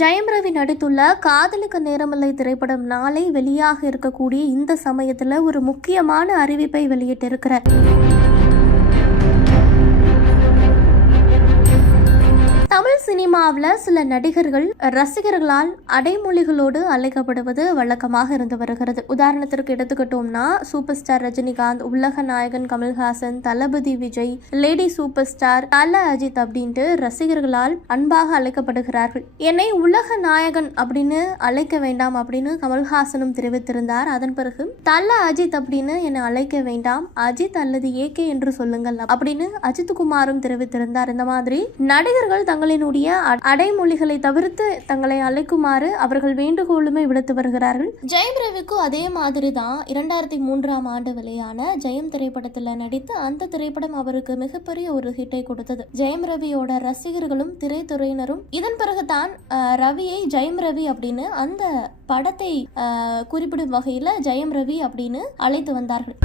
ஜெயம் ரவி நடித்துள்ள காதலுக்கு நேரமில்லை திரைப்படம் நாளை வெளியாக இருக்கக்கூடிய இந்த சமயத்துல ஒரு முக்கியமான அறிவிப்பை வெளியிட்டிருக்கிறார். தமிழ் சினிமாவில் சில நடிகர்கள் ரசிகர்களால் அடைமொழிகளோடு அழைக்கப்படுவது வழக்கமாக இருந்து வருகிறது. உதாரணத்திற்கு எடுத்துக்கிட்டோம்னா சூப்பர் ஸ்டார் ரஜினிகாந்த், உலக நாயகன் கமல்ஹாசன், தளபதி Vijay, lady super star Thala Ajith அப்படின்ட்டு ரசிகர்களால் அன்பாக அழைக்கப்படுகிறார்கள். என்னை உலக நாயகன் அப்படின்னு அழைக்க வேண்டாம் அப்படின்னு கமல்ஹாசனும் தெரிவித்திருந்தார். அதன் பிறகு தல அஜித் அப்படின்னு என்னை அழைக்க வேண்டாம், அஜித் அல்லது ஏகே என்று சொல்லுங்கள் அப்படின்னு அஜித் குமாரும் தெரிவித்திருந்தார். இந்த மாதிரி நடிகர்கள் தங்களினுடைய அடைமொழிகளை தவிர்த்து தங்களை அழைக்குமாறு அவர்கள் வேண்டுகோளுமே விடுத்து வருகிறார்கள். ஜெயம் ரவிக்கு அதே மாதிரி தான் 2003ஆம் ஆண்டு வெளியான ஜெயம் திரைப்படத்தில் நடித்து அந்த திரைப்படம் அவருக்கு மிகப்பெரிய ஒரு ஹிட்டை கொடுத்தது. ஜெயம் ரவியோட ரசிகர்களும் திரைத்துறையினரும் இதன் பிறகுதான் ரவியை ஜெயம் ரவி அப்படின்னு அந்த படத்தை குறிப்பிடும் வகையில் ஜெயம் ரவி அப்படின்னு அழைத்து வந்தார்கள்.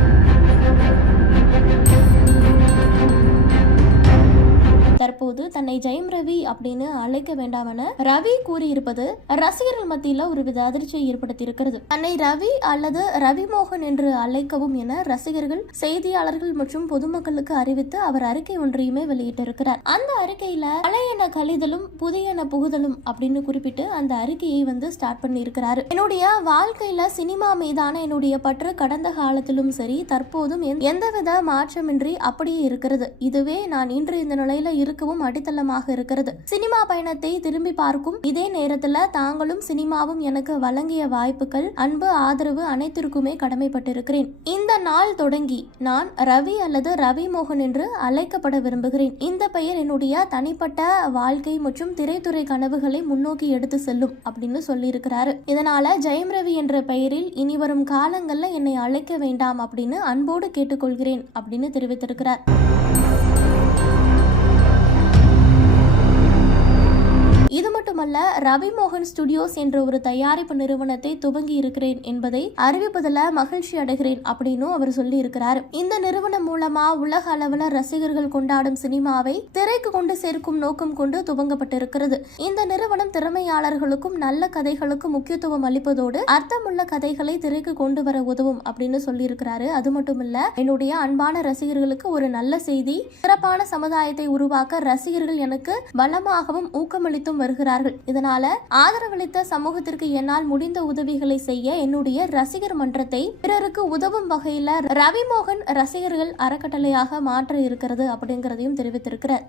தற்போது தன்னை ஜெயம் ரவி அப்படின்னு அழைக்க வேண்டாம் என ரவி கூறியிருப்பது ரசிகர்கள் மத்தியில் ஒருவித அதிர்ச்சியை ஏற்படுத்தி இருக்கிறது. தன்னை ரவி அல்லது ரவிமோகன் என்று அழைக்கவும் என ரசிகர்கள், செய்தியாளர்கள் மற்றும் பொதுமக்களுக்கு அறிவித்து அவர் அறிக்கை ஒன்றையுமே வெளியிட்டிருக்கிறார். அந்த அறிக்கையில பழையன கழிதலும் புதியன புகுதலும் அப்படின்னு குறிப்பிட்டு அந்த அறிக்கையை ஸ்டார்ட் பண்ணி இருக்கிறாரு. என்னுடைய வாழ்க்கையில சினிமா மீதான என்னுடைய பற்று கடந்த காலத்திலும் சரி தற்போதும் எந்தவித மாற்றமின்றி அப்படியே இருக்கிறது. இதுவே நான் இன்று இந்த நிலையில இருக்கவும் அடித்தளமாக இருக்கிறது. சினிமா பயணத்தை திரும்பி பார்க்கும் இதே நேரத்தில் தாங்களும் சினிமாவும் எனக்கு வழங்கிய வாய்ப்புகள், அன்பு, ஆதரவு அனைத்திற்குமே கடமைப்பட்டிருக்கிறேன். இந்த நாள் தொடங்கி நான் ரவி அல்லது ரவிமோகன் என்று அழைக்கப்பட விரும்புகிறேன். இந்த பெயர் என்னுடைய தனிப்பட்ட வாழ்க்கை மற்றும் திரைத்துறை கனவுகளை முன்னோக்கி எடுத்து செல்லும் அப்படின்னு சொல்லி இருக்கிறாரு. இதனால ஜெயம் ரவி என்ற பெயரில் இனி வரும் காலங்கள்ல என்னை அழைக்க வேண்டாம் அப்படின்னு அன்போடு கேட்டுக்கொள்கிறேன் அப்படின்னு தெரிவித்திருக்கிறார். இது மட்டுமல்ல, ரவிமோகன் ஸ்டுடியோஸ் என்ற ஒரு தயாரிப்பு நிறுவனத்தை துவங்கி இருக்கிறேன் என்பதை அறிவிப்பதில் மகிழ்ச்சி அடைகிறேன் அப்படின்னு அவர் சொல்லி இருக்கிறார். இந்த நிறுவனம் மூலமா உலக அளவில் ரசிகர்கள் கொண்டாடும் சினிமாவை திரைக்கு கொண்டு சேர்க்கும் நோக்கம் கொண்டு துவங்கப்பட்டிருக்கிறது. இந்த நிறுவனம் திறமையாளர்களுக்கும் நல்ல கதைகளுக்கும் முக்கியத்துவம் அளிப்பதோடு அர்த்தமுள்ள கதைகளை திரைக்கு கொண்டு வர உதவும் அப்படின்னு சொல்லி இருக்கிறாரு. அது மட்டுமல்ல, என்னுடைய அன்பான ரசிகர்களுக்கு ஒரு நல்ல செய்தி, சிறப்பான சமுதாயத்தை உருவாக்க ரசிகர்கள் எனக்கு பலமாகவும் ஊக்கமளித்தும் வருகிறார்கள். இதனால ஆதரவளித்த சமூகத்திற்கு என்னால் முடிந்த உதவிகளை செய்ய என்னுடைய ரசிகர் மன்றத்தை பிறருக்கு உதவும் வகையில ரவிமோகன் ரசிகர்கள் அறக்கட்டளையாக மாற்ற இருக்கிறது அப்படிங்கிறதையும் தெரிவித்திருக்கிறார்.